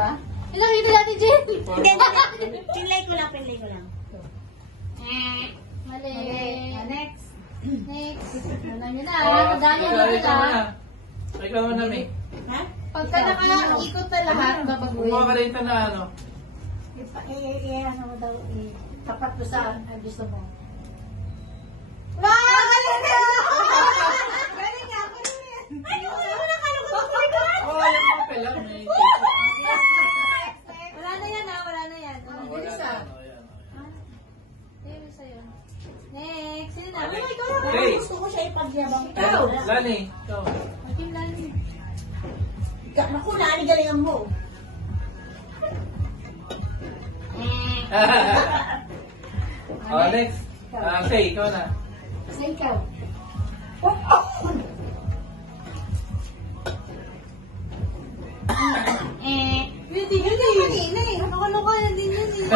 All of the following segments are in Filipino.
ba? Ilang ito natin, Jen? Pinlay ko lang. Mali. Next. Next. Alam niyo na. Tandaan niyo na. Ikaw na, May. Ha? Pagka naka-ikot na lahat, babaguhin. Kumuha ka rin na ano. Ano mo daw, tapat mo sa gusto mo. Wow! Galing na! Galing nga, galing yan. Ayun, nakalungkot ko ito. Oo, yung papel lang. May Wala na yan, ha? Wala na yan. wala Isa. na, ano, yan. Ayun, isa yun. Next. Sino na? Alex. Oh my God! Hey. Gusto ko siya ipagyabang. Ikaw. Lani, ikaw. Aking lani. Naku, galingan mo. Oh, next. Say, ikaw na. Sa ikaw. Hindi ka na kanina eh. Nakaloka na din yun eh.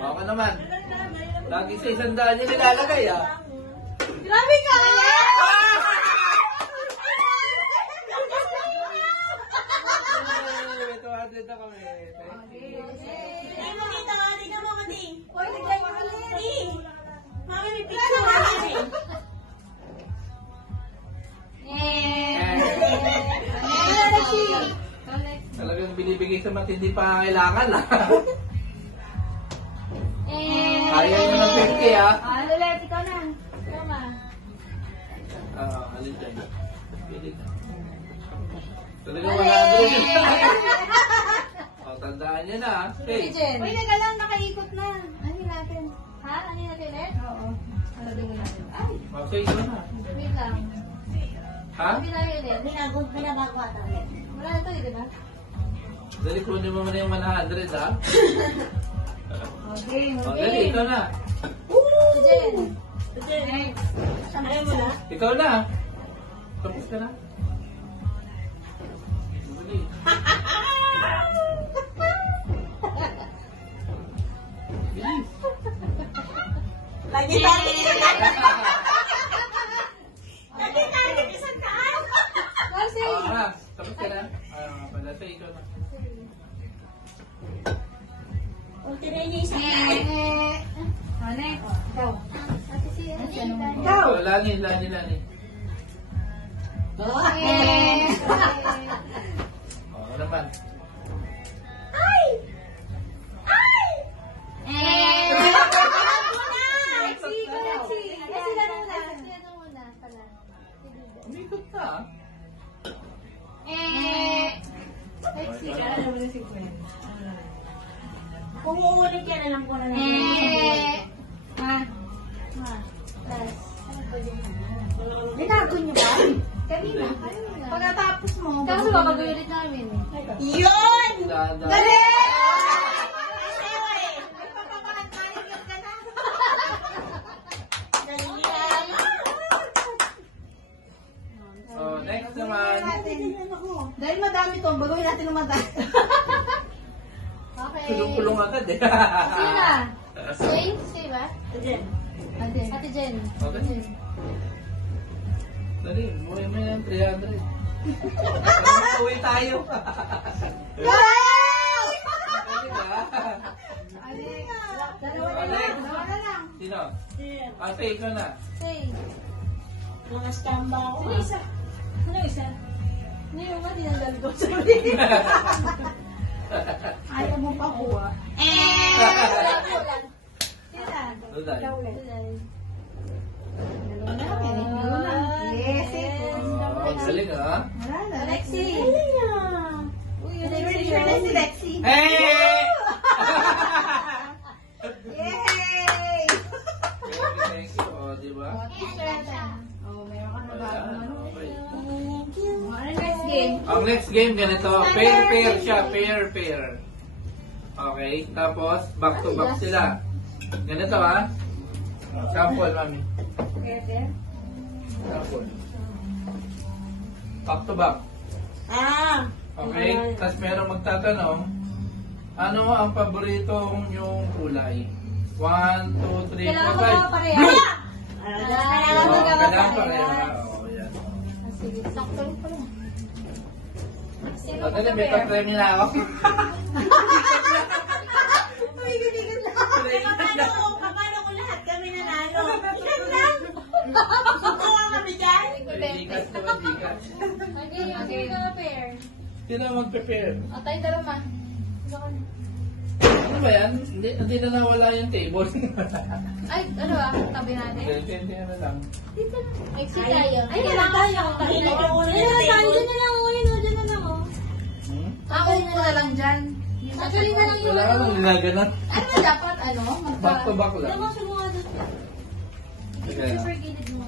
Ako naman. Lagi sa 100 yung nilalagay, ah. Grabe ka! May 200 na kami. Tingnan mo dito, tingnan mo kasi. Uy, tignan mo ulit. Mami, may picture natin eh. Talagang binibigay sa matindi pa kailangan, ah. Kaya nyo ng 50, ah. Ano ulit? Ikaw na. Ikaw na. Alin dyan. Pili ka. Talagang 100. O, tandaan nyo na, ah. Hey, Hey. Jen. Uy, naga lang. Nakaikot na. Ano natin? Ha? Ano natin ulit? Oo. Ano din natin? Ay, Okay, ikaw na. wait lang. Ha? Ano natin ulit? Binabago ata ulit. Wala na ito, di ba? Dali, kunin mo muna yung 100, ha? Okay, O, dali, ikaw na. Jen. Ayaw mo na? Ikaw na. Tapos ka na. Dali. Bilis. Lagi target isang taan. Kasi, Tapos ka na. Pala sa ikaw na. Ultira niya isang taan. next. Ikaw. Ate si Ikaw. O, Lani. O, ano naman? Umikot ka, ah. Kung uulit yan, alam ko na lang. Binago niyo ba? Kanina. Pagkatapos mo. Kaso babagulit namin eh. Yun! Dada. So, next naman. Dahil madami to, bagawin natin ng madami. Okay. Kulong-kulong agad, eh. Sino na? Say? Say ba? Ate. Ate Jen. Okay. Dali, buhay mo yan, 300. Uwi tayo. Dali ba? Dalawa na lang. Sino? Ate, ikaw na. Say. Mga skamba ako. Sino isa? Ano isa? Ano yung ba? Tinanggal ko. Sorry. Ayaw mo pa kuha. Sino na? Duday. Yes, Ang galing, ah. Alexi. Uy, Ready na si Lexi. Hey! Yay! Thank you. O, diba? Oh, meron ka na ba? Ayan, okay. Thank you. Ano next game? Ang next game, ganito. Pair siya. Pair. Okay? Tapos, back to back sila. Ganito, ha? Sample, mami. Sample. Back to back. Okay? Tapos merong magtatanong, ano ang paboritong yung kulay? 1, 2, 3, 4, 5. Kailangan mo pareha. Blue! Kailangan mo Kailangan gawin pareha. pareha. Oo, yan. Sige, sakto rin pala. Dali, may pa-premyo na ako. Umigiligid lang. Paano kung lahat kami nanalo? Ilan lang? Sutuwa kami dyan? Dikas naman, dikas. Okay, ka pair. Sino ang mag-prepare? O, tayo daruma. Ano ba yan? Hindi na nawala yung table. Ay, ano ba? Tabi natin. Hindi na lang. Exit tayo. Ay, wala tayo. Tahimik yung ulo Ayun, ng tayo table. dyan na lang. Dyan na lang, oh. Hmm? Ako ko na lang dyan. Actually na lang yung Wala ka nang ginaganon. ano ba dapat, ano? Back to back lang. Lamang siya mga doon. Sige. Super gilid mo.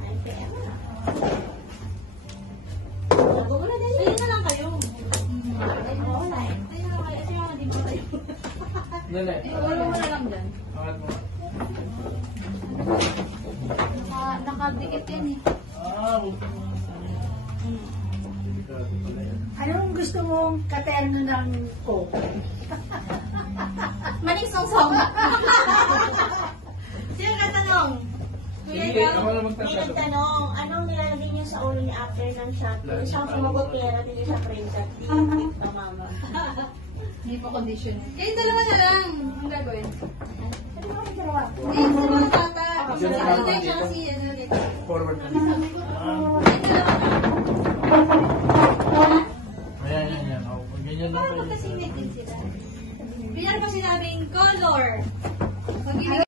Ay, kaya wala. Sabi ko na dali. Ayun na lang kayo. Oo, wala eh. Ayun na lang kayo. Kasi yung mga di ba kayo? Dali. Wala mo na lang dyan. Angat mo. Nakadikit yan eh. Ah, huwag ka mga delikado pala yan. Anong gusto mong katerno ng Coke? Maning song. Sino katanong? Sige, ako na May magtatanong. nagtanong, anong nilalagay niyo sa ulo ni after ng shot? Kung siyang sumagot pera, hindi siya printer. Tamama. Hindi pa condition. Kayo dalawa na lang. Ang gagawin. Ano ba yung dalawa? Hindi, sa mga bata. Diyan na Ano lang na dito. siya si ano dito. Forward na. Ayan, yan, yan. Oh, ganyan lang Parang kayo. magkasingit din sila. Bilang pa sinabing color. Pag